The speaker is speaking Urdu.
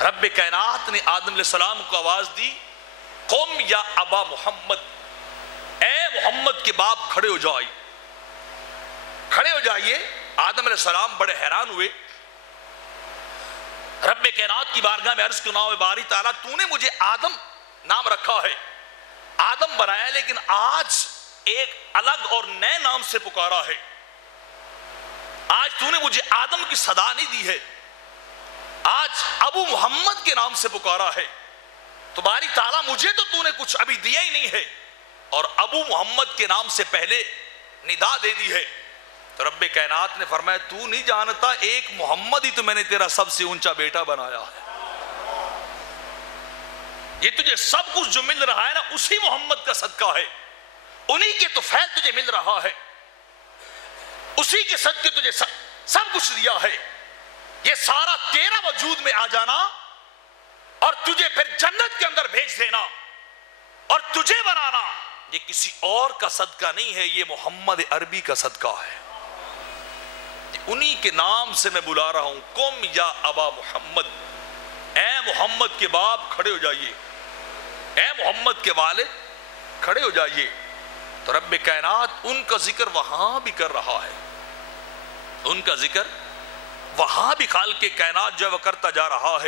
رب کائنات نے آدم علیہ السلام کو آواز دی، قم یا ابا محمد، اے محمد کے باپ کھڑے ہو جائیے، کھڑے ہو جائیے۔ آدم علیہ السلام بڑے حیران ہوئے، رب کائنات کی بارگاہ میں عرض کیوں، باری تعالیٰ تو نے مجھے آدم نام رکھا ہے، آدم بنایا، لیکن آج ایک الگ اور نئے نام سے پکارا ہے، آج تو نے مجھے آدم کی صدا نہیں دی ہے، آج ابو محمد کے نام سے پکارا ہے، تو باری تعالیٰ مجھے تو نے کچھ ابھی دیا ہی نہیں ہے، اور ابو محمد کے نام سے پہلے ندا دے دی ہے۔ تو رب کائنات نے فرمایا تو نہیں جانتا، ایک محمد ہی تو میں نے تیرا سب سے اونچا بیٹا بنایا ہے، یہ تجھے سب کچھ جو مل رہا ہے نا اسی محمد کا صدقہ ہے، انہی کے تو فیض تجھے مل رہا ہے، اسی کے صدقے تجھے سب کچھ دیا ہے، یہ سارا تیرا وجود میں آ جانا اور تجھے پھر جنت کے اندر بھیج دینا اور تجھے بنانا، یہ کسی اور کا صدقہ نہیں ہے، یہ محمد عربی کا صدقہ ہے، انہی کے نام سے میں بلا رہا ہوں، قم یا ابا محمد، اے محمد کے باپ کھڑے ہو جائیے، اے محمد کے والد کھڑے ہو جائیے۔ تو رب کائنات ان کا ذکر وہاں بھی کر رہا ہے، ان کا ذکر وہاں بھی خالق کائنات جو وہ کرتا جا رہا ہے۔